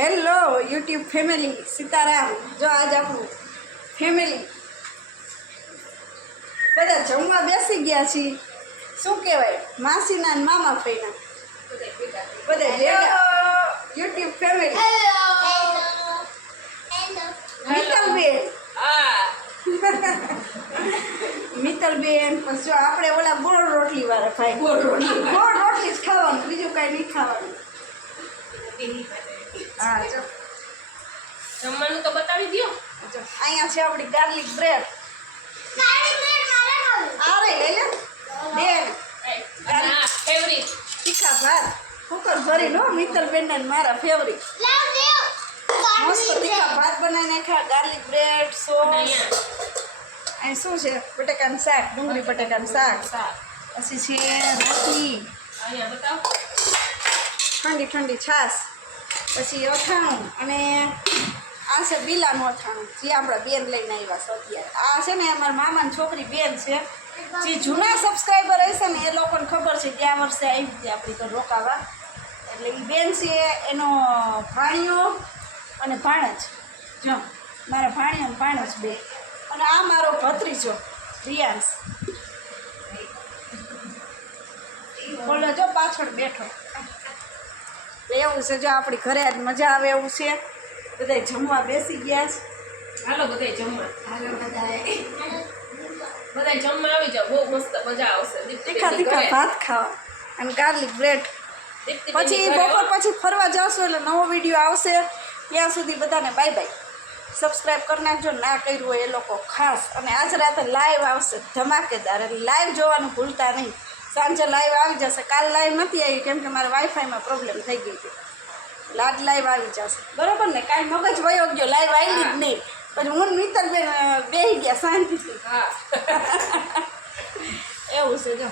Hello YouTube family, Sitaram. જો આજ આપણું ફેમિલી બધા જમવા બેસી ગયા છીએ. શું કહેવાય, માસીના ને મામા ફઈના બધા યુટ્યુબ ફેમિલી. મિત્તલબેન, મિત્તલબેન, પછી જો આપણે ઓલા ગોળ રોટલી વાળા ભાઈ, ગોળ રોટલી જ ખાવાનું, બીજું કાંઈ નહીં ખાવાનું. હા, જો જમવાનું તો બતાવી દો. જો અહીંયા છે આપણી ગાર્લિક બ્રેડ. અરે લઈ લે બેન, ફેવરિટ તીખા ભાત કુકર ભરી લો. મિત્તલબેન ને મારા ફેવરિટ મસ્ત તીખા ભાત બનાવી નાખ્યા, ગાર્લિક બ્રેડ, સોસ. અહીં શું છે? બટેકાનું શાક, ડુંગળી બટેકાનું શાક. પછી છે રોટલી, અહીંયા બતાવો. ઠંડી ઠંડી છાશ, પછી અથાણું, અને આ છે બીલાનું અથાણું જે આપણા બેન લઈને આવ્યા છે અત્યારે. આ છે ને અમારા મામાની છોકરી બેન છે, જે જૂના સબસ્ક્રાઈબર હશે ને એ લોકોને ખબર છે કે આ વર્ષે આવી હતી આપણી તો રોકાવા. એટલે એ બેન છે, એનો ભાણિયો અને ભાણજ. જો મારા ભાણિયો અને ભાણજ બે, અને આ મારો ભત્રીજો રિયાંશ. બોલો જો પાછળ બેઠો. એવું છે, જો આપણી ઘરે આજ મજા આવે એવું છે. બધા જમવા બેસી ગયા છે. હાલો બધાય જમવા. હાલો બધાએ બધાય જમવા આવી જાવ, બહુ મસ્ત મજા આવશે. તીખા તીખા ભાત ખાવા અને ગાર્લિક બ્રેડ. પછી બપોર પછી ફરવા જશો એટલે નવો વિડીયો આવશે. ત્યાં સુધી બધાને બાય બાય. સબસ્ક્રાઈબ કરી નાખજો, ના કર્યું હોય એ લોકો ખાસ. અને આજ રાતે લાઈવ આવશે ધમાકેદાર, એટલે લાઈવ જોવાનું ભૂલતા નહીં. સાંજે લાઈવ આવી જશે. કાલ લાઈવ નથી આવી કેમ કે મારા વાઈફાઈમાં પ્રોબ્લેમ થઈ ગઈ હતી. એટલે આજ લાઈવ આવી જશે, બરોબર ને? કાંઈ મગજ વયો ગયો, લાઈવ આવી જ નહીં. પછી હું મિત્તલબેન બેસી ગયા શાંતિથી. હા એવું છે, જો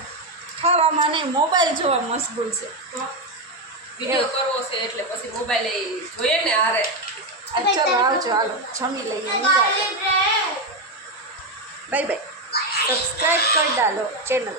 ખાવામાં નહીં, મોબાઈલ જોવા મશગુલ છે. વિડીયો કરવો છે એટલે પછી મોબાઈલ જોઈએ ને હારે. ચલો આવજો, હાલો જમી લઈએ. Bye bye. સબસ્ક્રાઈબ કરી ડાલો ચેનલ.